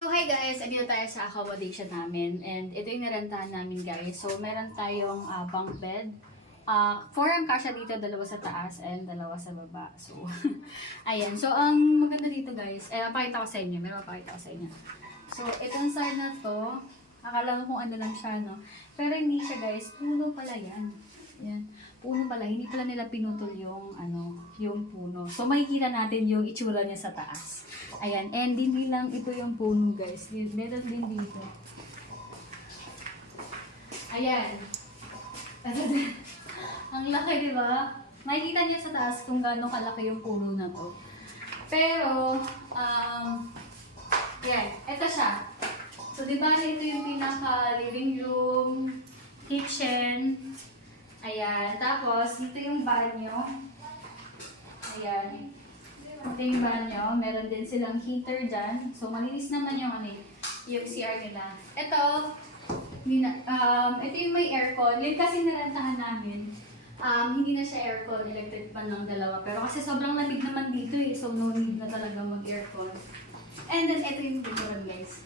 So hi guys, andito tayo sa accommodation namin and ito yung narantahan namin guys. So meron tayong bunk bed. 4 ang kasya dito, 2 sa taas and 2 sa baba. So ayan. So ang maganda dito guys, pakita ko sa inyo, may mapakita ko sa inyo. So itong side na to, akala mo kung ano lang siya, no? Pero hindi siya guys, puno pala yan. Yan. Puno pala, hindi pala nila pinutol yung yung puno. So makikita natin yung itsura niya sa taas. Ayan, and hindi lang ito yung puno guys. Meron din dito. Ayan. Ang laki, di ba? Makikita niya sa taas kung gaano kalaki yung puno na to. Pero, yan, ito siya. So, di ba ito yung pinaka living room, kitchen. Ayan, tapos dito yung banyo. Ayan. Ito yung banyo. Meron din silang heater dyan. So, malinis naman yung yung CR nila. Ito yung may aircon. Yung kasi narantahan namin, hindi na siya aircon, electric pan ng dalawa. Pero kasi sobrang lamig naman dito eh. So, no need na talaga mag-aircon. And then, ito yung picture guys.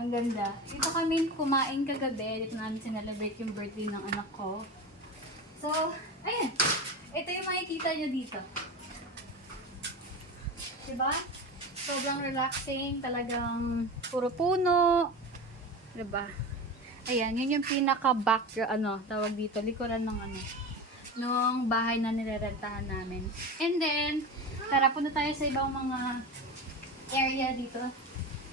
Ang ganda. Dito kami kumain kagabi. Dito namin sinelebrate yung birthday ng anak ko. So, ayan. Ito yung makikita nyo dito. Diba? Sobrang relaxing. Talagang puro puno. Diba? Ayan. Yun yung pinaka-back, tawag dito. Likuran ng nung bahay na nirerentahan namin. And then, tara, punta tayo sa ibang mga area dito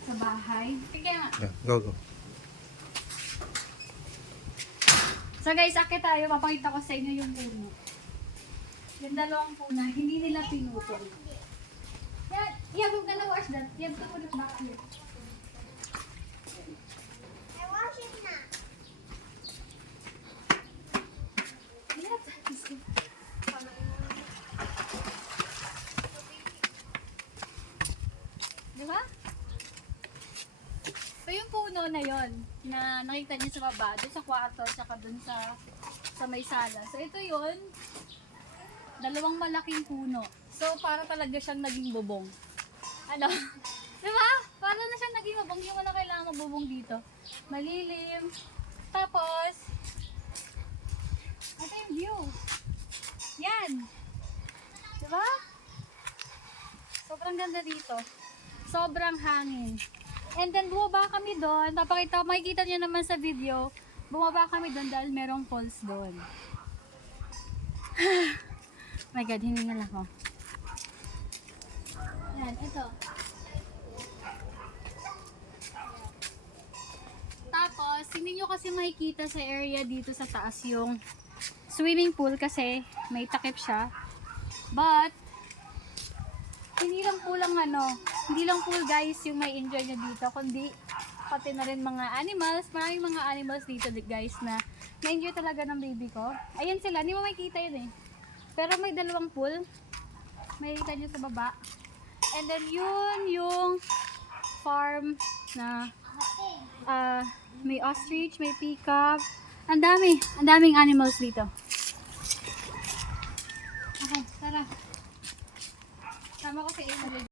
sa bahay. Sige nga. Yeah, go. So guys, akit tayo. Papakita ko sa inyo yung puno. Yung dalawang puno, hindi nila pinutol. Yeah, we're gonna wash that. You have to put it back here. I wash it now. Diba? So yung puno na yon na nakita niyo sa baba, doon sa kwarto, tsaka doon sa may sala. So ito yon, dalawang malaking puno. So para talaga siyang naging bubong. Diba? Para na siyang naging bubong, yung wala kailangan magbubong dito. Malilim. Tapos, ito yung view. Yan. Diba? Sobrang ganda dito. Sobrang hangin. And then bumaba kami doon. Makikita niyo naman sa video. Bumaba kami doon dahil merong falls doon. My God, hiningal ako. Yan, ito. Tapos, hindi nyo kasi makikita sa area dito sa taas yung swimming pool kasi may takip siya. But, hindi lang pool guys yung may enjoy nyo dito, kundi pati na rin mga animals. Maraming mga animals dito guys na na-enjoy talaga ng baby ko. Ayan sila, hindi mo makikita yun eh. Pero may dalawang pool. Makikita nyo sa baba. And then yun yung farm na may ostrich, may peacock. Ang daming animals dito. Okay, tara. Sama ko si Emily.